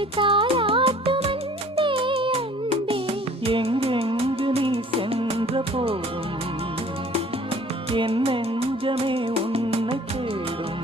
பூங்காற்று தாலாட்டும் அன்பே அன்பே. எங்கெங்கு நீ சென்ற போதும் என் நெஞ்சமே உன்னை தேடும்.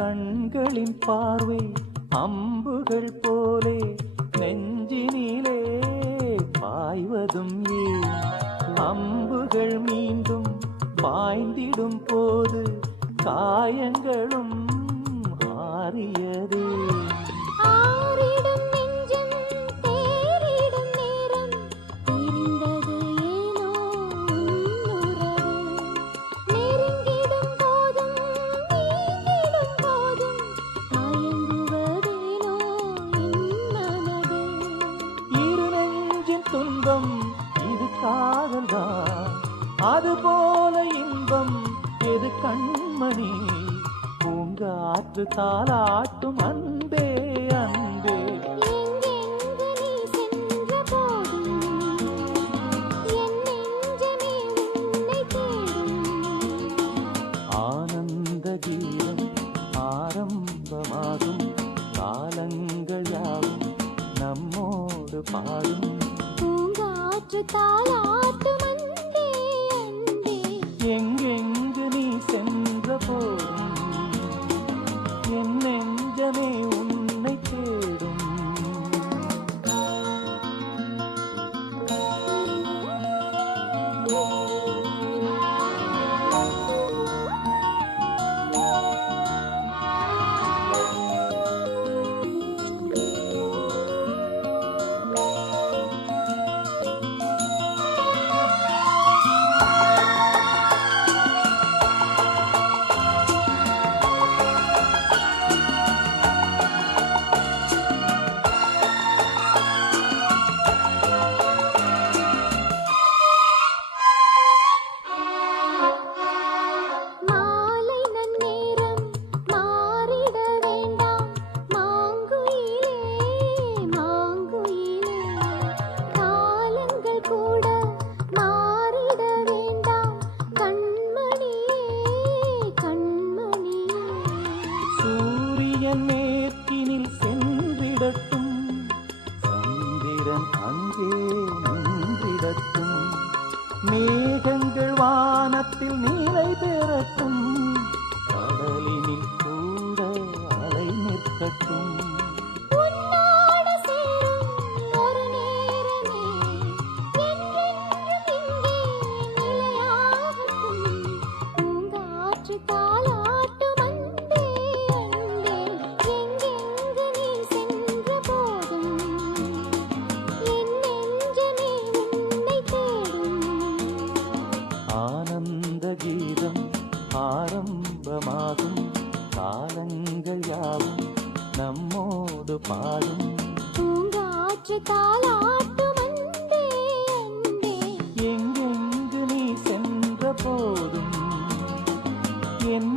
கண்களின் பார்வை அம்புகள் போலே நெஞ்சினிலே பாய்வதும் ஏன்? அம்புகள் மீண்டும் பாய்ந்திடும் போது காயங்களும் ஆறியதே. ஆறிடும் நெஞ்சம் தேறிடும் நேரம் பிரிந்தது ஏனோ உன்னுறவு. நெருங்கிடும் போதும் நீங்கிடும் போதும் மயங்குவதேனோ என் மனது. இரு நெஞ்சின் துன்பம் இது காதல்தான், அதுபோல இன்பம் எது கண்மணி? பூங்காற்று தாலாட்டும் அன்பே அன்பே. எங்கெங்கு நீ சென்ற போதும் என் நெஞ்சமே உன்னை தேடும். ஆனந்த கீதம் ஆரம்பமாகும், காலங்கள் யாவும் நம்மோடு பாடும். பூங்காற்று தாலாட்டும் அன்பே அன்பே. எங்கெங்கு நீ சென்ற போதும் என் நெஞ்சமே உன்னை தேடும். மாலை நன்னேரம் மாறிட வேண்டாம் மாங்குயிலே மாங்குயிலே. காலங்கள் கூட மாறிட வேண்டாம் கண்மணியே கண்மணியே. சூரியன் மேற்கினில் சென்றிடட்டும், சந்திரன் அங்கே நின்றிடட்டும். மேகங்கள் வானத்தில் நீலை பெறட்டும், கடலினில் கூட அலை நிற்கட்டும். உன்னோடு சேரும் ஒரு நேரமே என்றென்றும் இங்கே நிலையாகட்டும். பூங்காற்று தாலாட்டும் அன்பே அன்பே. எங்கெங்கு நீ சென்ற போதும் என் நெஞ்சமே உன்னை தேடும். ஆனந்த கீதம் ஆரம்பமாகும், காலங்கள் யாவும் நம்மோடு பாடும். பூங்காற்று தாலாட்டும் அன்பே அன்பே. எங்கெங்கு நீ சென்ற போதும் என்